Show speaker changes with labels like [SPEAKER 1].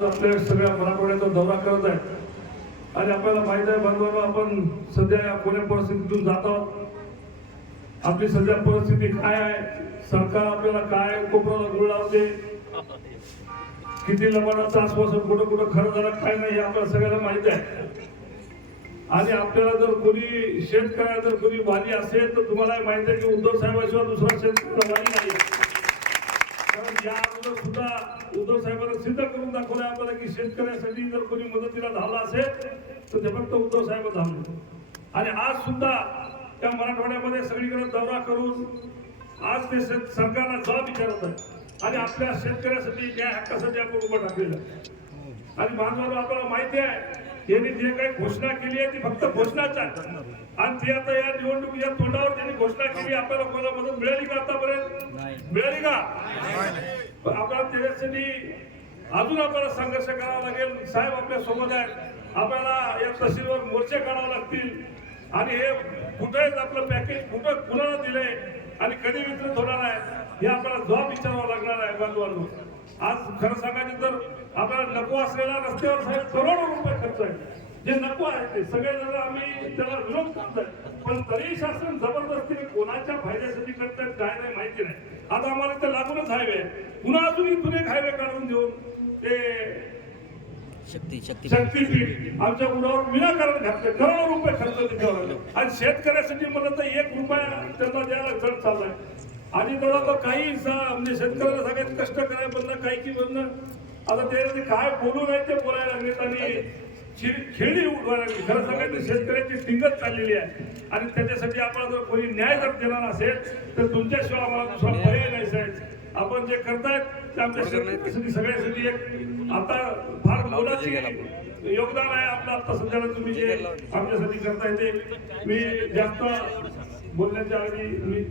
[SPEAKER 1] आपल्या सगळ्या मराठवाड्याचा दौरा करत आहेत. आणि आपल्याला माहीत आहे बांधवांनो आपण सध्या या कोण्या परिस्थितीतून जात आहोत? आपली सध्या परिस्थिती काय आहे? सरकार आपल्याला काय कोपऱ्याला गुळ लावते? किती लबाडाचं आश्वासन कुठं कुठं खरं झालं काय नाही हे आपल्याला सगळ्यांना माहीत आहे. आणि आपल्याला जर कोणी शेतकऱ्या जर कोणी वाली असेल तर तुम्हाला माहीत आहे की उद्धव साहेबाशिवाय दुसरा शेतकऱ्याला वाली नाही कारण या अगोदर सुद्धा उद्धव साहेबांना सिद्ध करून दाखवलं आपल्याला की शेतकऱ्यासाठी जर कोणी मदतीला धावला असेल तर ते फक्त उद्धव साहेब धावले. आणि आज सुद्धा त्या मराठवाड्यामध्ये सगळीकडे दौरा करून आज ते सरकारला जबाब विचारत आहे आणि आपल्या शेतकऱ्यासाठी न्याय हक्कासाठी आपण उभं टाकलेलं आणि बांधवांना आपल्याला माहिती आहे यांनी जे काही घोषणा केली आहे ती फक्त घोषणाच आहे. आणि ती आता या निवडणुकीच्या तोंडावर त्यांनी घोषणा केली आपल्याला कोणाला मदत मिळाली का आतापर्यंत? मिळाली का? पण आपल्याला त्याच्यासाठी अजून आपल्याला संघर्ष करावा लागेल. साहेब आपल्यासोबत आहेत. आपल्याला या तहसीलवर मोर्चे काढावे लागतील. आणि हे कुठे आपलं पॅकेज कुठं कुणाला दिलंय आणि कधी वितरित होणार आहे हे आपल्याला जबाब विचारावा लागणार आहे बांधवांनो आज खरं सांगायचं तर आपल्याला नको असलेल्या रस्त्यावर साहेब करोडो रुपये आहे जे नको आहे ते सगळे जण आम्ही त्याला विरोध करतोय. पण तरी शासन जबरदस्तीने कोणाच्या फायद्यासाठी करतायत काय नाही माहिती नाही. आता आम्हाला ते लागूनच हायवे पुन्हा अजून इथून एक हायवे काढून देऊन ते
[SPEAKER 2] शक्ती शक्ती.
[SPEAKER 1] शक्तीपीठ आमच्या गुणावर विनाकारण घातले करोडो रुपये खर्च आले. आणि शेतकऱ्यासाठी मला तर एक रुपया त्यांना द्यायला चढ चाललाय. आणि त्याला तर काही म्हणजे शेतकऱ्याला सगळ्यात कष्ट करायला बंद काही की बंद. आता ते ते काय बोलू नाही ते बोलायला लागलेत आणि खिळ- उडवायला लागली. खरं सांगायचं शेतकऱ्याची टिंगत चाललेली आहे. आणि त्याच्यासाठी आपण जर कोणी न्याय जर देणार असेल तर तुमच्याशिवाय आम्हाला दुसरा पर्याय नाही साहेब. आपण जे करतायत ते आमच्या शेतकऱ्यासाठी सगळ्यासाठी एक आता फार मोलाची योगदान आहे आपलं. आता सध्याला तुम्ही जे आमच्यासाठी करताय ते मी जास्त बोलण्याच्या आधी मी